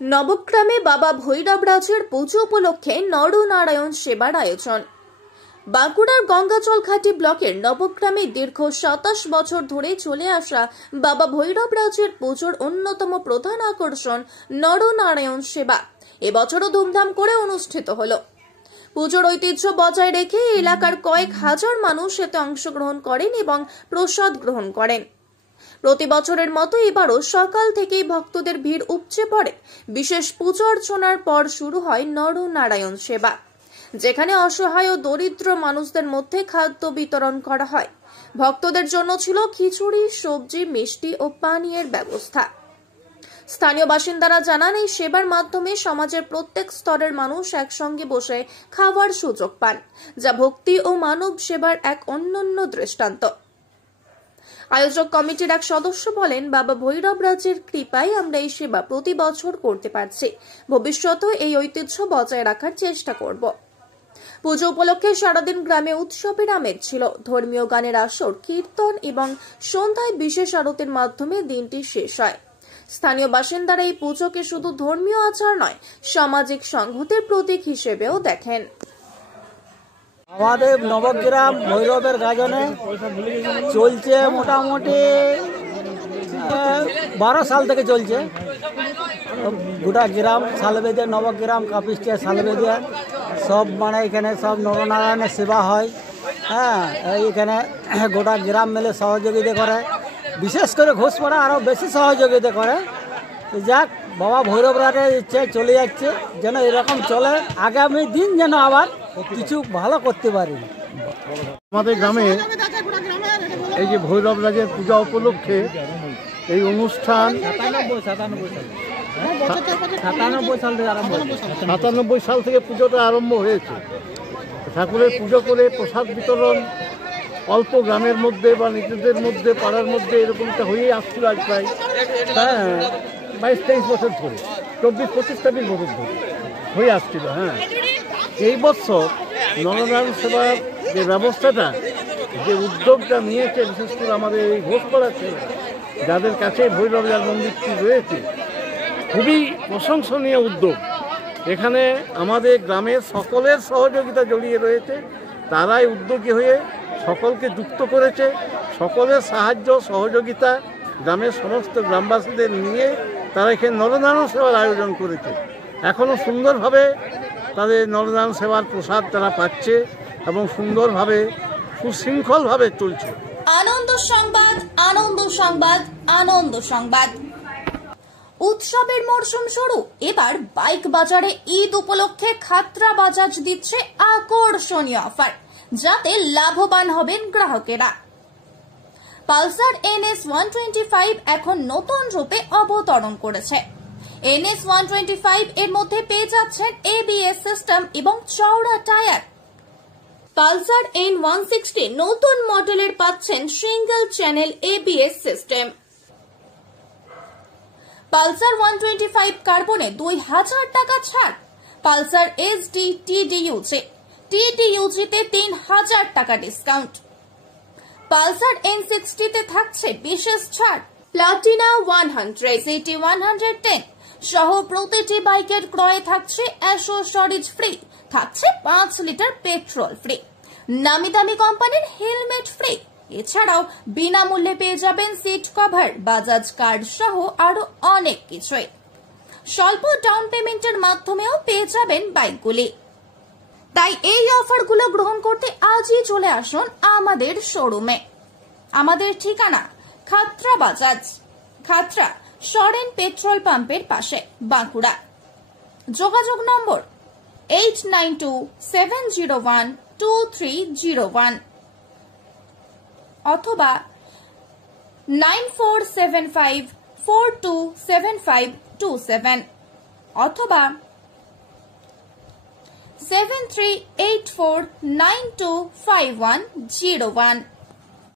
নবগ্রামে বাবা ভৈরবরাজের পুজো উপলক্ষে নরনারায়ণ সেবার আয়োজন। বাঁকুড়ার গঙ্গাজলঘাটি ব্লকের নবগ্রামে দীর্ঘ ২৭ বছর ধরে চলে আসা বাবা ভৈরবরাজের পুজোর অন্যতম প্রধান আকর্ষণ নরনারায়ণ সেবা এবছরও ধুমধাম করে অনুষ্ঠিত হল। পুজোর ঐতিহ্য বজায় রেখে এলাকার কয়েক হাজার মানুষ এতে অংশগ্রহণ করেন এবং প্রসাদ গ্রহণ করেন। প্রতি বছরের মতো এবারও সকাল থেকেই ভক্তদের ভিড় উপচে পড়ে। বিশেষ পূজা অর্চনার পর শুরু হয় নরনারায়ণ সেবা, যেখানে অসহায় ও দরিদ্র মানুষদের মধ্যে খাদ্য বিতরণ করা হয়। ভক্তদের জন্য ছিল খিচুড়ি, সবজি, মিষ্টি ও পানীয়ের ব্যবস্থা। স্থানীয় বাসিন্দারা জানান, এই সেবার মাধ্যমে সমাজের প্রত্যেক স্তরের মানুষ একসঙ্গে বসে খাওয়ার সুযোগ পান, যা ভক্তি ও মানব সেবার এক অনন্য দৃষ্টান্ত। আয়োজক কমিটির এক সদস্য বলেন, বাবা ভৈরবরাজের কৃপায় আমরা এই সেবা প্রতি বছর করতে পারছি। ভবিষ্যতেও এই ঐতিহ্য বজায় রাখার চেষ্টা করব। পুজো উপলক্ষে সারাদিন গ্রামে উৎসবের আমেজ ছিল। ধর্মীয় গানের আসর, কীর্তন এবং সন্ধ্যায় বিশেষ আরতির মাধ্যমে দিনটি শেষ হয়। স্থানীয় বাসিন্দারা এই পুজোকে শুধু ধর্মীয় আচার নয়, সামাজিক সংহতির প্রতীক হিসেবেও দেখেন। আমাদের নবগ্রাম ভৈরবের গাজনে চলছে মোটামুটি 12 সাল থেকে চলছে। গোটা গ্রাম সালবেদিয়া, নবগ্রাম, কাপিস্টিয়া, সালবেদিয়া সব এখানে সব নরনারায়ণের সেবা হয়। হ্যাঁ, এইখানে গোটা গ্রাম মিলে সহযোগিতা করে, বিশেষ করে ঘোষপাড়া আরও বেশি সহযোগিতা করে। যাক, বাবা ভৈরবরাজের ইচ্ছে চলে যাচ্ছে, যেন এরকম চলে, আগামী দিন যেন আবার কিছু ভালো করতে পারি। আমাদের গ্রামে এই যে ভৈরবরাজের পূজা উপলক্ষে এই অনুষ্ঠান 97 সাল থেকে পুজোটা আরম্ভ হয়েছে। ঠাকুরের পুজো করে প্রসাদ বিতরণ অল্প গ্রামের মধ্যে বা নিজেদের মধ্যে, পাড়ার মধ্যে এরকমটা হয়েই আসছিল আজ প্রায় 22-23 বছর ধরে, 24-25 বছর ধরে হয়ে আসছিল। হ্যাঁ, এই বছর নরনারায়ণ সেবার যে ব্যবস্থাটা, যে উদ্যোগটা নিয়েছে, বিশেষ করে আমাদের এই ঘোষপাড়া ছেলে যাদের কাছে ভৈরবরাজ মন্দিরটি রয়েছে, খুবই প্রশংসনীয় উদ্যোগ। এখানে আমাদের গ্রামের সকলের সহযোগিতা জড়িয়ে রয়েছে। তারাই উদ্যোগী হয়ে সকলকে যুক্ত করেছে। সকলের সাহায্য সহযোগিতা গ্রামের সমস্ত গ্রামবাসীদের নিয়ে তারা এখানে নরনারায়ণ সেবার আয়োজন করেছে। এখনও সুন্দরভাবে তাদের নরনারায়ণ সেবার প্রসাদ তারা পাচ্ছে এবং সুন্দরভাবে সুশৃঙ্খলভাবে চলছে। আনন্দ সংবাদ, আনন্দ সংবাদ, আনন্দ সংবাদ। উৎসবের মরশুম শুরু। এবার বাইক বাজারে ঈদ উপলক্ষে খাতরা বাজাজ দিচ্ছে আকর্ষণীয় অফার, যাতে লাভবান হবেন গ্রাহকেরা। পালসার NS 125 এখন নতুন রূপে অবতরণ করেছে। NS 125 এর মধ্যে পেয়ে যাচ্ছেন ABS সিস্টেম এবং চওড়া টায়ার। পালসার N160 নতুন মডেলের পাচ্ছেন single channel ABS system. Pulsar 125 কার্বনে 2000 টাকা ছাড়। পালসার SD TDUG তে 3000 টাকা ডিসকাউন্ট। পালসার N60 তে থাকছে বিশেষ ছাড়। প্লাটিনা 100, সিটি 110 সহ প্রতিটি বাইকের ক্রয়ে থাকছে অ্যাসেসরিজ ফ্রি, থাকছে 5 লিটার পেট্রোল ফ্রি, নামি দামি কোম্পানির হেলমেট ফ্রি। এছাড়াও বিনামূল্যে পেয়ে যাবেন সিট কভার, বাজাজ কার্ড সহ আরো অনেক কিছুই। স্বল্প ডাউন পেমেন্টের মাধ্যমেও পেয়ে যাবেন বাইকগুলি। তাই এই অফারগুলো গ্রহণ করতে আজই চলে আসুন আমাদের শোরুমে। আমাদের ঠিকানা খাতরা বাজাজ, খাতরা সরেন পেট্রোল পাম্পের পাশে, বাঁকুড়া। যোগাযোগ নম্বর 8927012301 অথবা 9475427527 অথবা 7384925101।